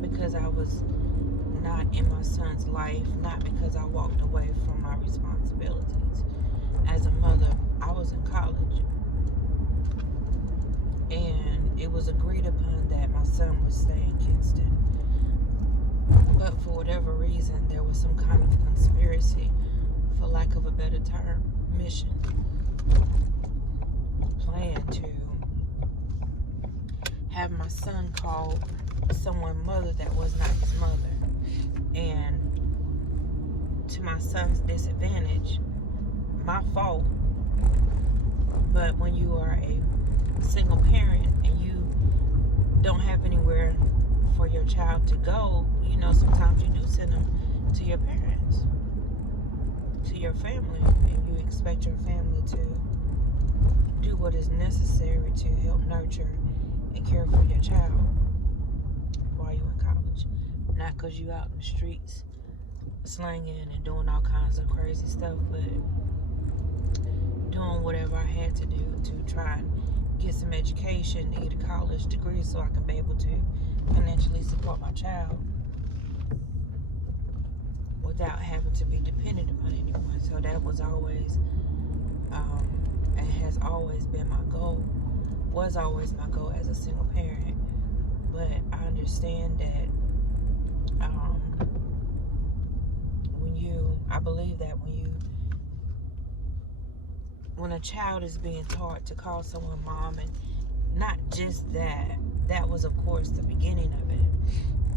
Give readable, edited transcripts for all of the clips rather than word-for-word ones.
Not because I was not in my son's life, not because I walked away from my responsibilities. As a mother, I was in college, and it was agreed upon that my son would stay in Kinston. But for whatever reason, there was some kind of conspiracy, for lack of a better term, mission, plan to have my son call someone mother that was not his mother. And to my son's disadvantage, my fault. But when you are a single parent and you don't have anywhere for your child to go, sometimes you do send them to your parents, to your family, and you expect your family to do what is necessary to help nurture and care for your child while you're in college. Not because you out in the streets slanging and doing all kinds of crazy stuff, but doing whatever I had to do to try and get some education, to get a college degree so I can be able to financially support my child without having to be dependent upon anyone. So that was always, and has always been my goal, was always my goal as a single parent. But I understand that I believe that when a child is being taught to call someone mom, and not just that was of course the beginning of it,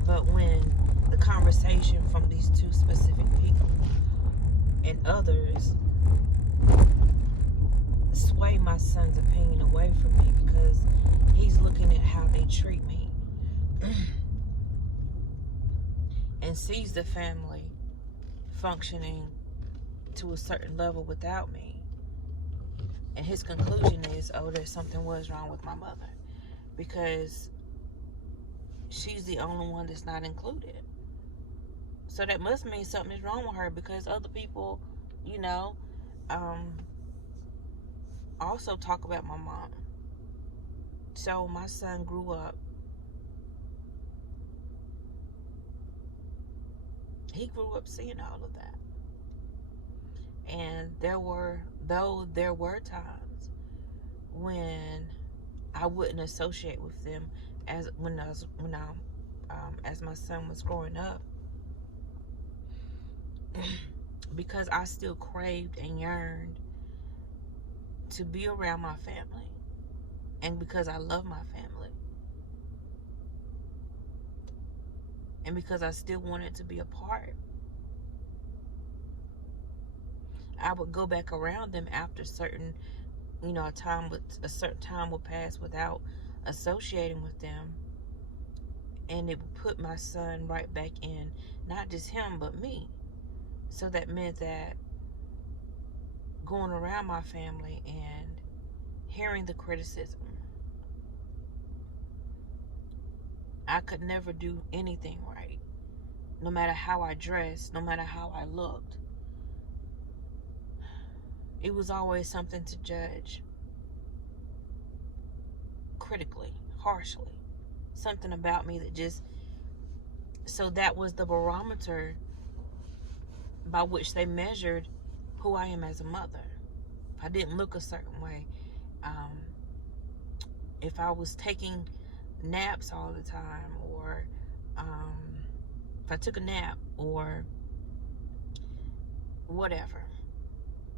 but when the conversation from these two specific people and others sway my son's opinion away from me because he's looking at how they treat me and sees the family functioning to a certain level without me. And his conclusion is, there's something was wrong with my mother because she's the only one that's not included. So that must mean something is wrong with her because other people, also talk about my mom. So my son grew up. He grew up seeing all of that. And there were times when I wouldn't associate with them as my son was growing up, because I still craved and yearned to be around my family, and because I love my family, and because I still wanted to be a part. I would go back around them after a certain time would pass without associating with them, and it would put my son right back in, not just him but me. So that meant that going around my family and hearing the criticism, I could never do anything right, no matter how I dressed, no matter how I looked. It was always something to judge critically, harshly. Something about me that just... So that was the barometer by which they measured who I am as a mother. If I didn't look a certain way, if I was taking naps all the time, or if I took a nap, or whatever.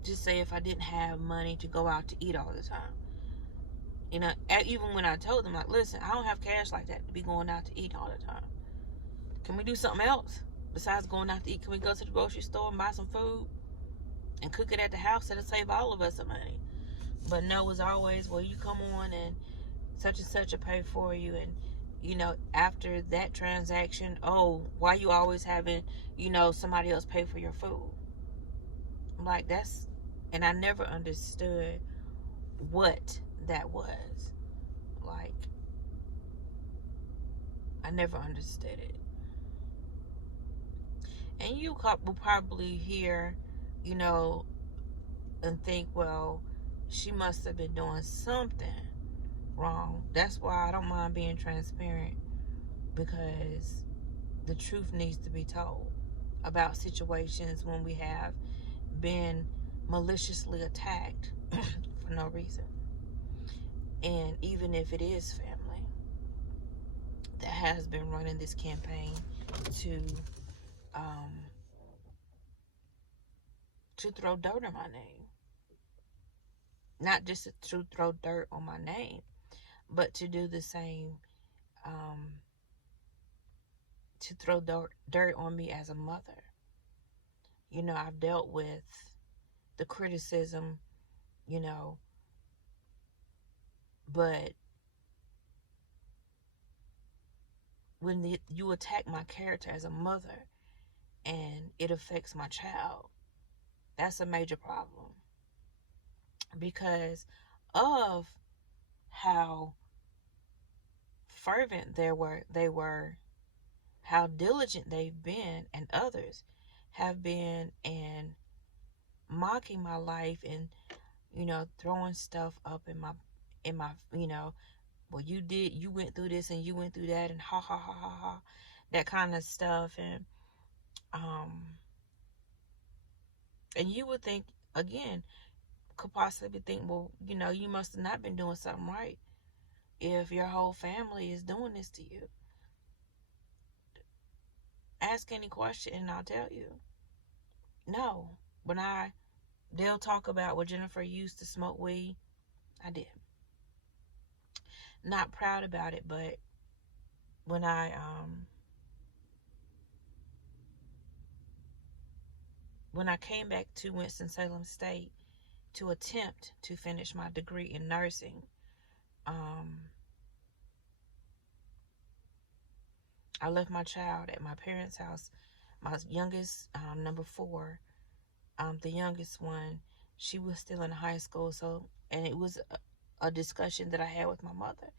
Just say if I didn't have money to go out to eat all the time. Even when I told them, like, listen, I don't have cash like that to be going out to eat all the time. Can we do something else besides going out to eat? Can we go to the grocery store and buy some food and cook it at the house? That'll save all of us some money. But no, it's always, well, you come on and such and such will pay for you. And, after that transaction, why you always having, somebody else pay for your food? I'm like, and I never understood what that was. Like, I never understood it. And you will probably hear, and think, well, she must have been doing something wrong. That's why I don't mind being transparent, because the truth needs to be told about situations when we have been maliciously attacked for no reason. And even if it is family that has been running this campaign to um, to throw dirt on my name, not just to throw dirt on my name, but to do the same, um, to throw dirt on me as a mother. You know, I've dealt with the criticism, you know, but when you attack my character as a mother and it affects my child, that's a major problem because of how fervent they were, how diligent they've been, and others have been in mocking my life and, you know, throwing stuff up in my, you know, well, you went through this and you went through that and ha ha ha ha ha, that kind of stuff. Um and you would think, again, could possibly think, well, you know, you must have not been doing something right if your whole family is doing this to you. Ask any question and I'll tell you. No. When they'll talk about, well, Jennifer used to smoke weed. I did. Not proud about it, but when I came back to Winston-Salem State to attempt to finish my degree in nursing, I left my child at my parents' house. My youngest, number 4, the youngest one, she was still in high school. So, and it was a discussion that I had with my mother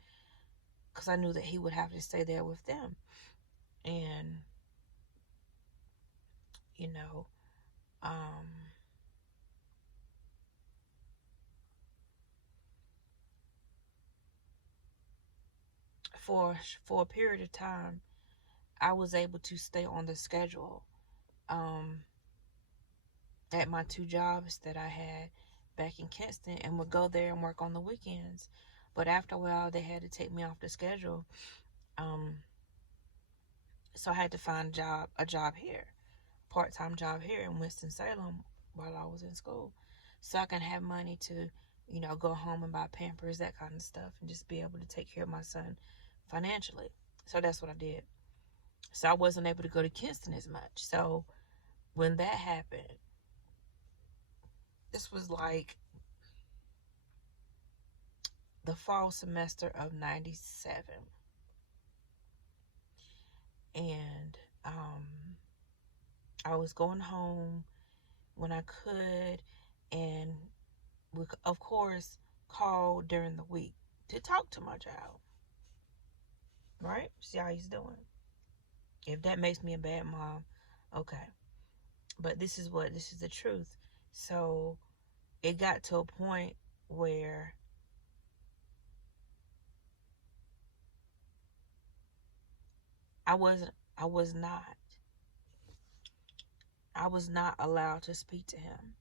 because I knew that he would have to stay there with them. And, you know, for a period of time, I was able to stay on the schedule at my 2 jobs that I had back in Kinston, and would go there and work on the weekends. But after a while, they had to take me off the schedule. So I had to find a job here, part-time job here in Winston-Salem while I was in school, so I can have money to, you know, go home and buy Pampers, that kind of stuff, and just be able to take care of my son financially. So that's what I did. So I wasn't able to go to Kinston as much. So when that happened, this was like the fall semester of 97. And I was going home when I could, and would, of course, call during the week to talk to my child, right? See how he's doing. If that makes me a bad mom, okay. But this is the truth. So it got to a point where I was not allowed to speak to him.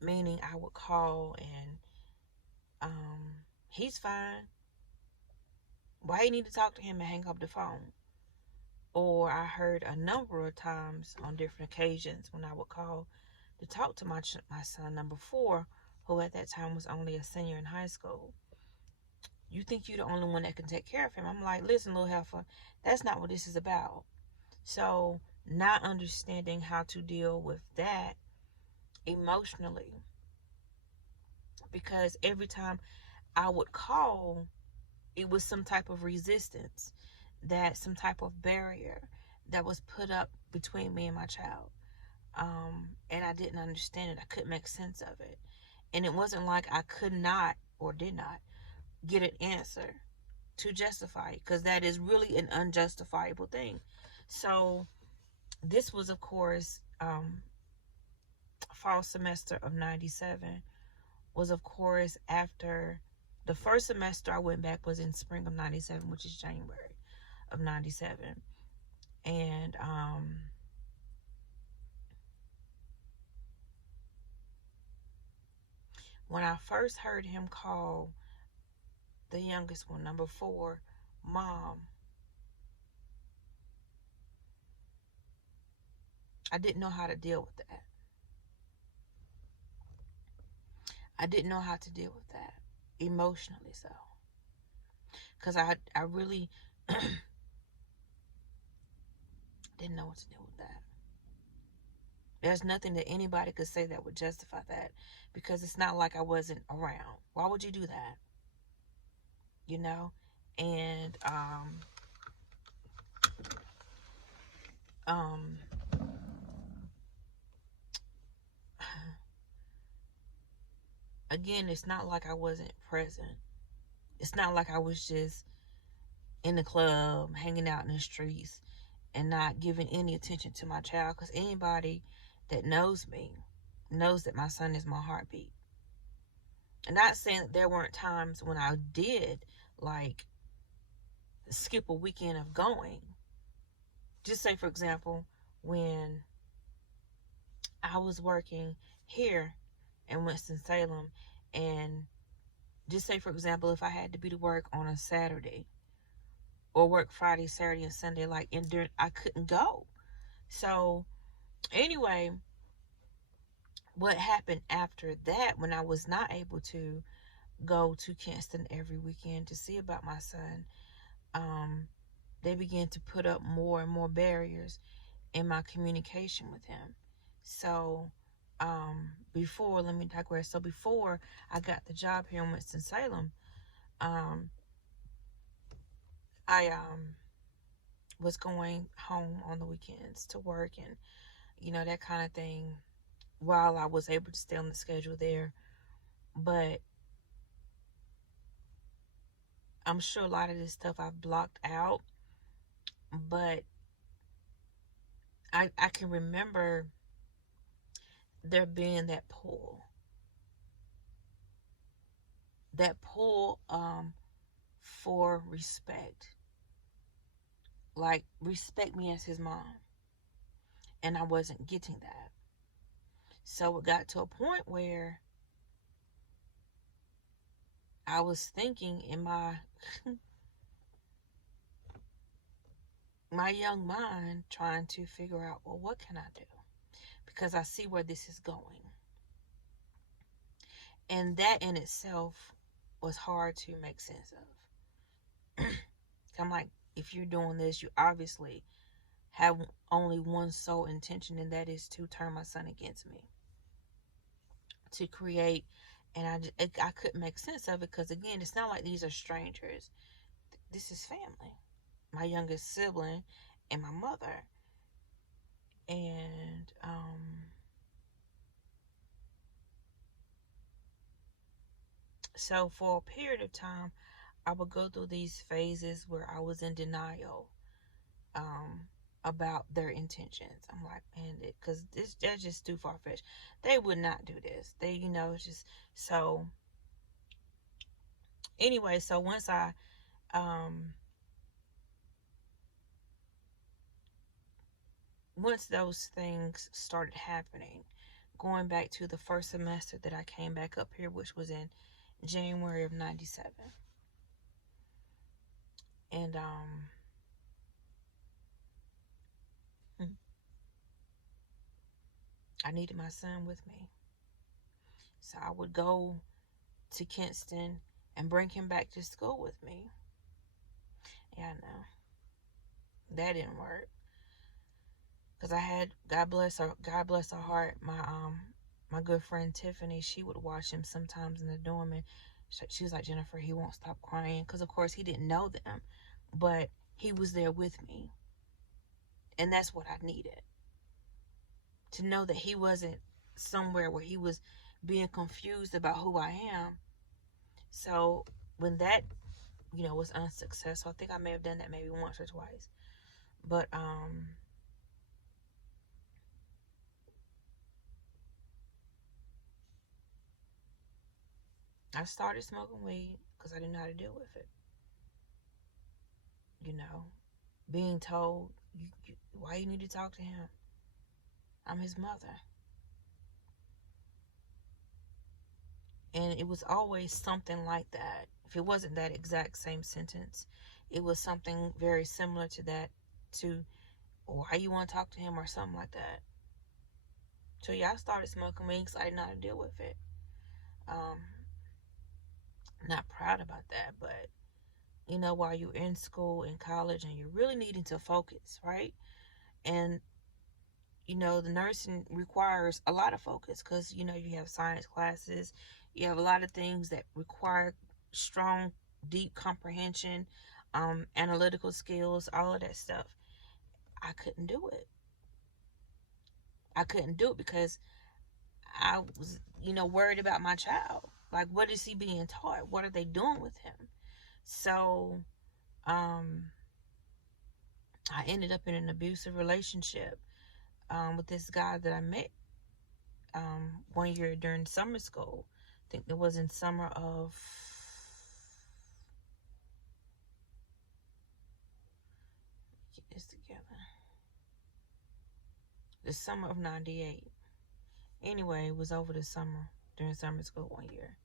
Meaning I would call and he's fine. Why you need to talk to him and hang up the phone? Or I heard a number of times on different occasions when I would call to talk to my son, number 4, who at that time was only a senior in high school. You think you're the only one that can take care of him? I'm like, listen, little heifer, that's not what this is about. So not understanding how to deal with that emotionally, because every time I would call, it was some type of resistance, that some type of barrier that was put up between me and my child. And I didn't understand it. I couldn't make sense of it. And it wasn't like I could not or did not get an answer to justify it, because that is really an unjustifiable thing. So this was, of course, fall semester of 97 was, of course, after the first semester I went back was in spring of 97, which is January of 97. And when I first heard him call the youngest one, number 4, mom, I didn't know how to deal with that. I didn't know how to deal with that, emotionally so. Because I really didn't know what to do with that. There's nothing that anybody could say that would justify that, because it's not like I wasn't around. Why would you do that? You know? And again, it's not like I wasn't present. It's not like I was just in the club, hanging out in the streets, and not giving any attention to my child. Because anybody that knows me knows that my son is my heartbeat. And not saying that there weren't times when I did, like, skip a weekend of going. Just say, for example, when I was working here in Winston-Salem, and just say, for example, if I had to be to work on a Saturday, or work Friday, Saturday, and Sunday, like, I couldn't go. So anyway, what happened after that, when I was not able to go to Kinston every weekend to see about my son, they began to put up more and more barriers in my communication with him. So let me digress. So before I got the job here in Winston-Salem, I was going home on the weekends to work, and that kind of thing, while I was able to stay on the schedule there. But I'm sure a lot of this stuff I've blocked out, but I can remember there being that pull for respect, like, respect me as his mom, and I wasn't getting that. So it got to a point where I was thinking in my my young mind, trying to figure out, well, what can I do? Because I see where this is going. And that in itself was hard to make sense of. I'm like, if you're doing this, you obviously have only one sole intention, and that is to turn my son against me, to create. And I couldn't make sense of it, because again, it's not like these are strangers. This is family, my youngest sibling and my mother. And so for a period of time, I would go through these phases where I was in denial about their intentions. I'm like, man, because that's just too far-fetched. They would not do this. It's just so. Anyway, so once once those things started happening, going back to the first semester that I came back up here, which was in January of 97. And I needed my son with me. So I would go to Kinston and bring him back to school with me. Yeah, I know. That didn't work. Because I had, God bless her heart, my good friend Tiffany, she would watch him sometimes in the dorm, and she was like, Jennifer, he won't stop crying. Because of course he didn't know them, but he was there with me. And that's what I needed. To know that he wasn't somewhere where he was being confused about who I am. So when that, was unsuccessful, I think I may have done that maybe once or twice. But I started smoking weed because I didn't know how to deal with it. being told, why you need to talk to him? I'm his mother. And it was always something like that. If it wasn't that exact same sentence, it was something very similar to that, to why you want to talk to him or something like that. So yeah, I started smoking weed because I didn't know how to deal with it. Um, not proud about that, but while you're in school, in college, and you're really needing to focus, right? And the nursing requires a lot of focus because you have science classes, you have a lot of things that require strong, deep comprehension, analytical skills, all of that stuff. I couldn't do it. I couldn't do it because I was, worried about my child. Like, what is he being taught? What are they doing with him? So, um, I ended up in an abusive relationship with this guy that I met 1 year during summer school. I think it was in summer of, get this together, the summer of 98. Anyway, it was over the summer, during summer school 1 year.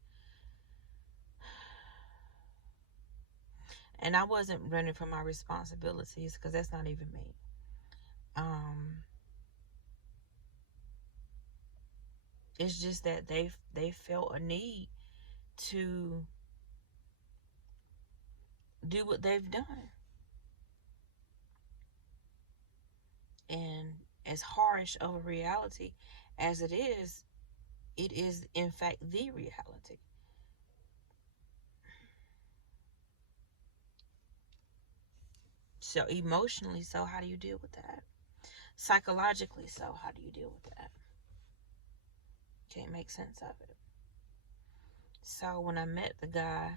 And I wasn't running from my responsibilities because that's not even me. It's just that they felt a need to do what they've done. And as harsh of a reality as it is in fact the reality. So emotionally, so how do you deal with that? Psychologically, so how do you deal with that? Can't make sense of it. So when I met the guy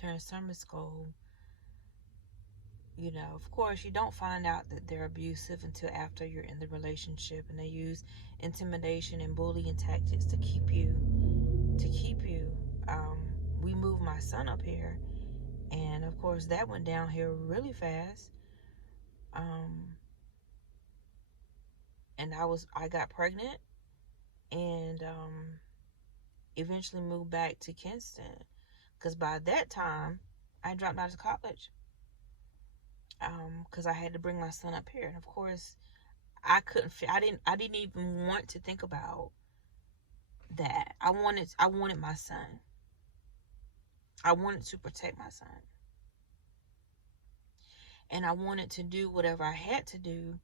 during summer school, of course, you don't find out that they're abusive until after you're in the relationship, and they use intimidation and bullying tactics to keep you. We moved my son up here, and of course, that went down here really fast. And I got pregnant, and eventually moved back to Kinston, because by that time I dropped out of college. Because I had to bring my son up here, and of course, I didn't even want to think about that. I wanted my son. I wanted to protect my son. And I wanted to do whatever I had to do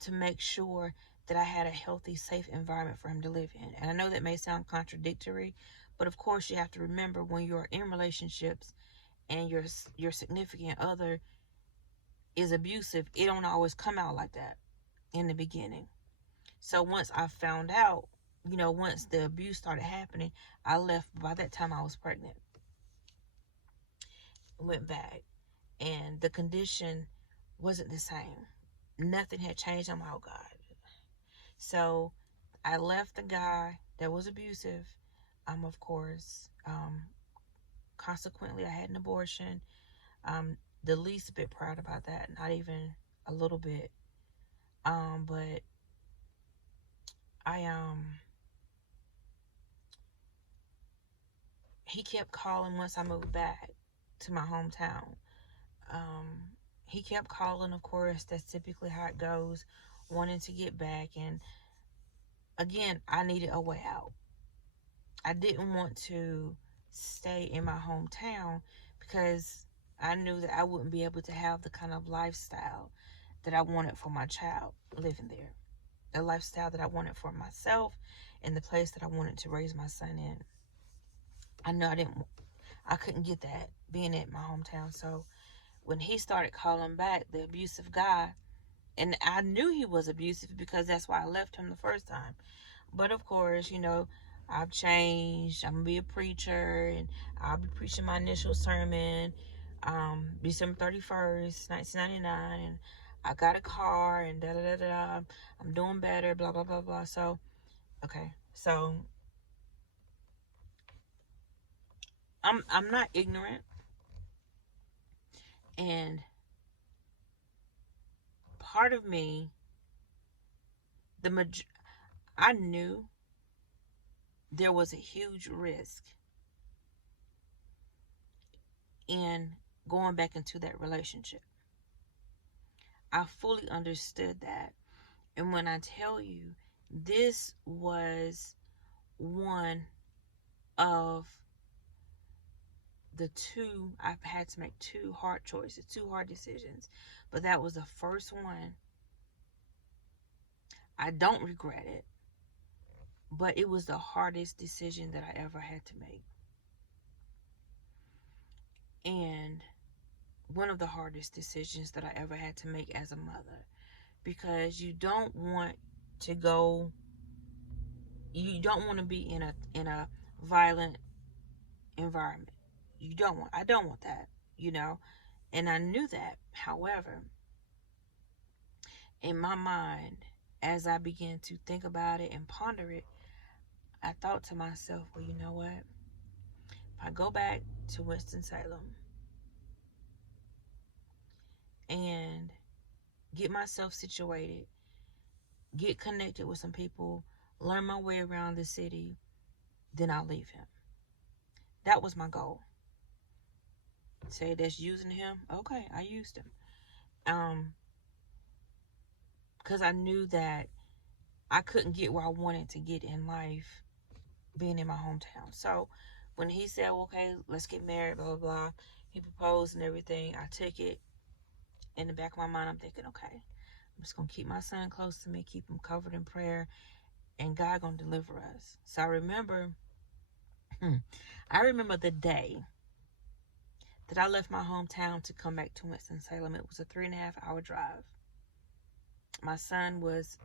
to make sure that I had a healthy, safe environment for him to live in. And I know that may sound contradictory, but of course you have to remember, when you're in relationships and your significant other is abusive, it don't always come out like that in the beginning. So once I found out, once the abuse started happening, I left. By that time, I was pregnant. Went back, and the condition wasn't the same. Nothing had changed. I'm like, oh God. So I left the guy that was abusive. Of course, consequently, I had an abortion. The least bit proud about that, not even a little bit. But I he kept calling once I moved back to my hometown. He kept calling, of course. That's typically how it goes, wanting to get back. And again, I needed a way out. I didn't want to stay in my hometown because I knew that I wouldn't be able to have the kind of lifestyle that I wanted for my child living there. The lifestyle that I wanted for myself, and the place that I wanted to raise my son in. I know I couldn't get that being at my hometown. So when he started calling back, the abusive guy, and I knew he was abusive because that's why I left him the first time. But of course, I've changed. I'm going to be a preacher, and I'll be preaching my initial sermon December 31st, 1999, and I got a car, and da-da-da-da. I'm doing better, blah, blah, blah, blah. So, okay. So, I'm not ignorant. And part of me, I knew there was a huge risk in going back into that relationship. I fully understood that. And when I tell you, this was one of the two, I've had to make two hard choices, two hard decisions. But that was the first one. I don't regret it, but it was the hardest decision that I ever had to make. And one of the hardest decisions that I ever had to make as a mother, because you don't want to be in a violent environment. I don't want that, and I knew that. However, in my mind, as I began to think about it and ponder it, I thought to myself, well, you know what? If I go back to Winston-Salem and get myself situated, get connected with some people, learn my way around the city, then I'll leave him. That was my goal. Say that's using him. Okay, I used him. Because I knew that I couldn't get where I wanted to get in life being in my hometown. So when he said, okay, let's get married, blah, blah, blah, he proposed and everything, I took it. In the back of my mind, I'm thinking, okay, I'm just going to keep my son close to me, keep him covered in prayer, and God going to deliver us. So I remember the day that I left my hometown to come back to Winston-Salem. It was a 3.5-hour drive. My son was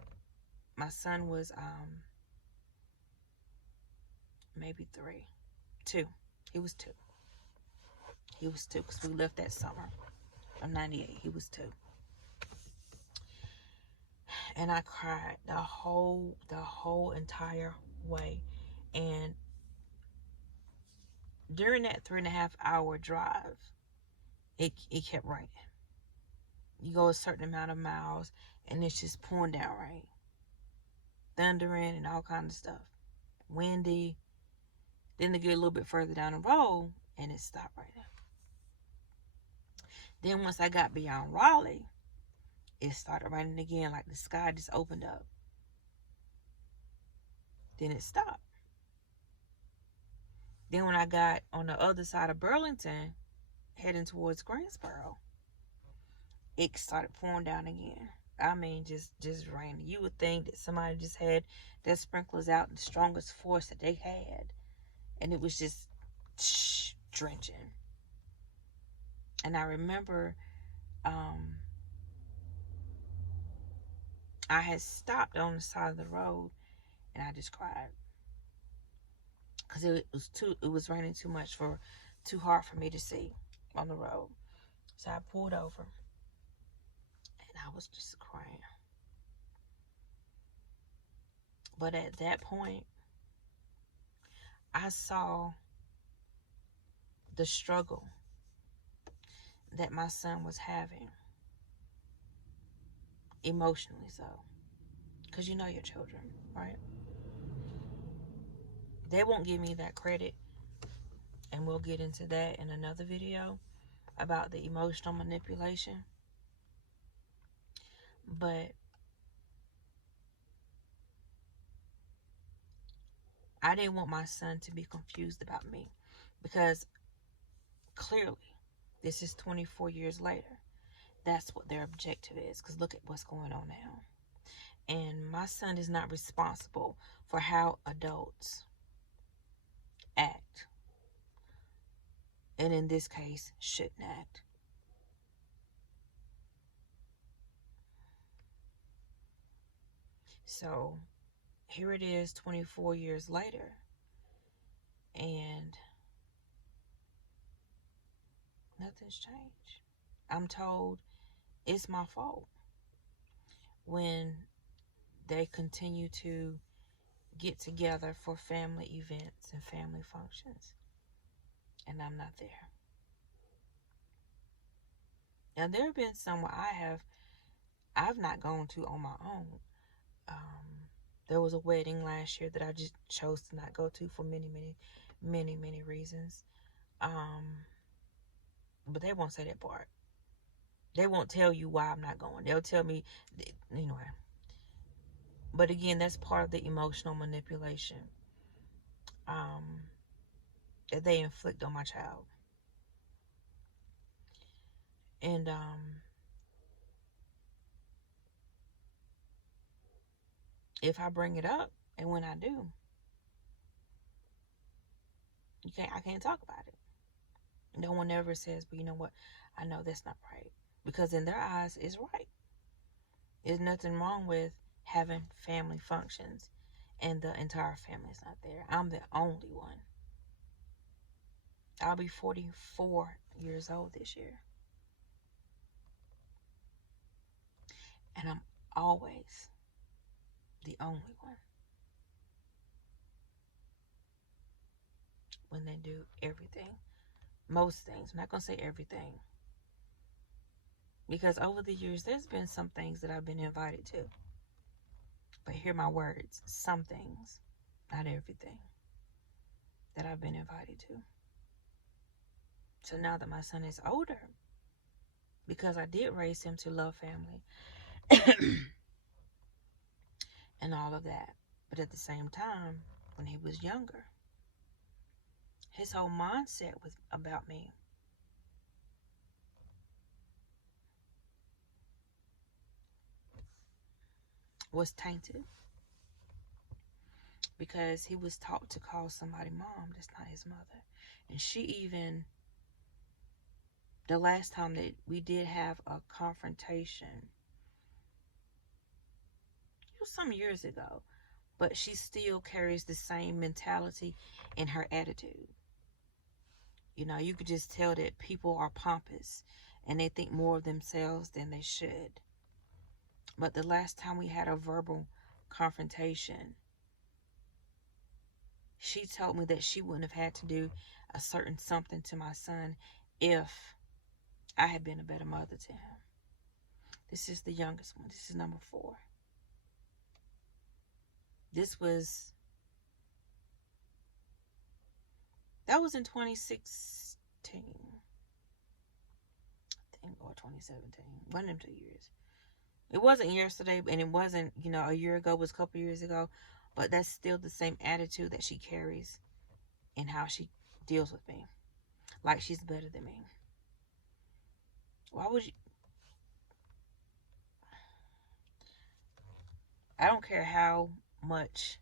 maybe 2. He was 2 because we left that summer of 98. He was 2. And I cried the whole entire way. And during that 3.5-hour drive, it kept raining. You go a certain amount of miles and it's just pouring down rain, thundering and all kinds of stuff, windy. Then to get a little bit further down the road and it stopped raining. Then once I got beyond Raleigh, it started raining again, like the sky just opened up. Then it stopped. Then when I got on the other side of Burlington, heading towards Greensboro, it started pouring down again. I mean, just raining. You would think that somebody just had their sprinklers out in the strongest force that they had, and it was just drenching. And I remember I had stopped on the side of the road, and I just cried because it was raining too hard for me to see on the road. So I pulled over, and I was just crying. But at that point, I saw the struggle that my son was having, emotionally so. Because you know your children, right? They won't give me that credit, and we'll get into that in another video about the emotional manipulation. But I didn't want my son to be confused about me, because clearly this is 24 years later. That's what their objective is, because look at what's going on now. And my son is not responsible for how adults act, and in this case, shouldn't act. So here it is 24 years later, and nothing's changed. I'm told it's my fault when they continue to get together for family events and family functions, and I'm not there. Now, there have been some where I've not gone to on my own. There was a wedding last year that I just chose to not go to for many reasons. But they won't say that part. They won't tell you why I'm not going. They'll tell me, anyway. But again, that's part of the emotional manipulation that they inflict on my child. And if I bring it up, and when I do, I can't talk about it. No one ever says, but you know what? I know that's not right. Because in their eyes, it's right. There's nothing wrong with having family functions and the entire family's not there. I'm the only one. I'll be 44 years old this year. And I'm always the only one when they do everything. Most things. I'm not going to say everything. Because over the years, there's been some things that I've been invited to. But hear my words. Some things. Not everything. That I've been invited to. So now that my son is older, because I did raise him to love family and all of that. But at the same time, when he was younger, his whole mindset was about me. Was tainted. Because he was taught to call somebody mom. That's not his mother. And she even, the last time that we did have a confrontation, it was some years ago, but she still carries the same mentality in her attitude. You know, you could just tell that people are pompous and they think more of themselves than they should. But the last time we had a verbal confrontation, she told me that she wouldn't have had to do a certain something to my son if I had been a better mother to him. This is the youngest one. This is number 4. That was in 2016, I think, or 2017. One of them 2 years. It wasn't yesterday, and it wasn't, a year ago. It was a couple years ago. But that's still the same attitude that she carries in how she deals with me. Like she's better than me. Why would you? I don't care how much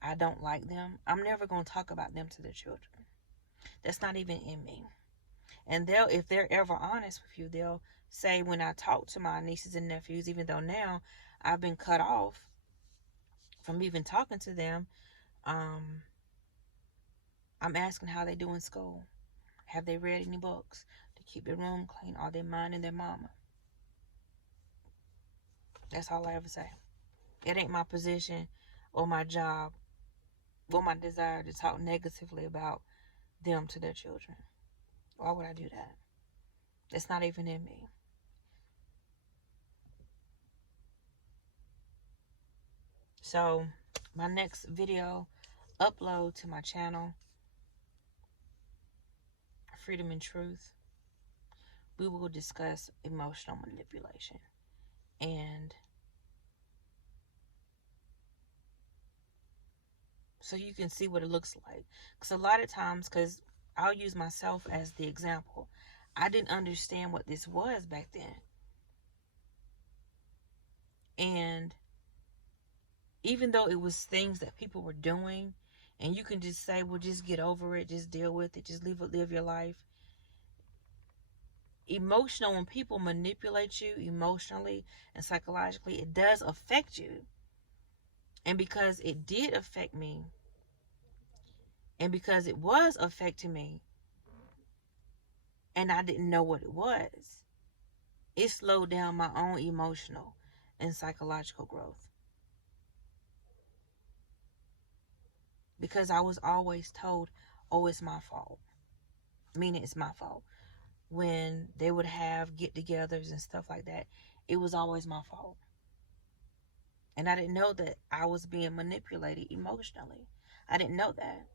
I don't like them. I'm never going to talk about them to their children. That's not even in me. And if they're ever honest with you, they'll say when I talk to my nieces and nephews, even though now I've been cut off from even talking to them, I'm asking how they do in school. Have they read any books to keep their room clean? Are they minding their mama? That's all I ever say. It ain't my position or my job or my desire to talk negatively about them to their children. Why would I do that? It's not even in me. So, my next video upload to my channel, Freedom and Truth, we will discuss emotional manipulation. And so you can see what it looks like. Because a lot of times, because I'll use myself as the example, I didn't understand what this was back then. And even though it was things that people were doing, and you can just say, well, just get over it, just deal with it, just live your life. Emotional, when people manipulate you emotionally and psychologically, it does affect you. And because it did affect me, and because it was affecting me, and I didn't know what it was, it slowed down my own emotional and psychological growth. Because I was always told, oh, it's my fault. Meaning it's my fault. when they would have get-togethers and stuff like that, it was always my fault. And I didn't know that I was being manipulated emotionally. I didn't know that.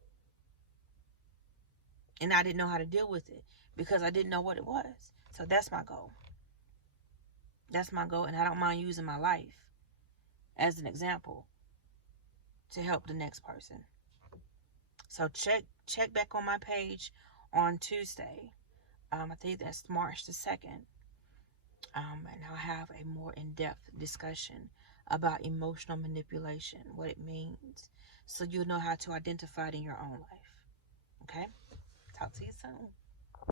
And I didn't know how to deal with it because I didn't know what it was. So that's my goal. That's my goal. And I don't mind using my life as an example to help the next person. So check back on my page on Tuesday. I think that's March the 2nd. And I'll have a more in-depth discussion about emotional manipulation, what it means, so you'll know how to identify it in your own life. Okay? Talk to you soon.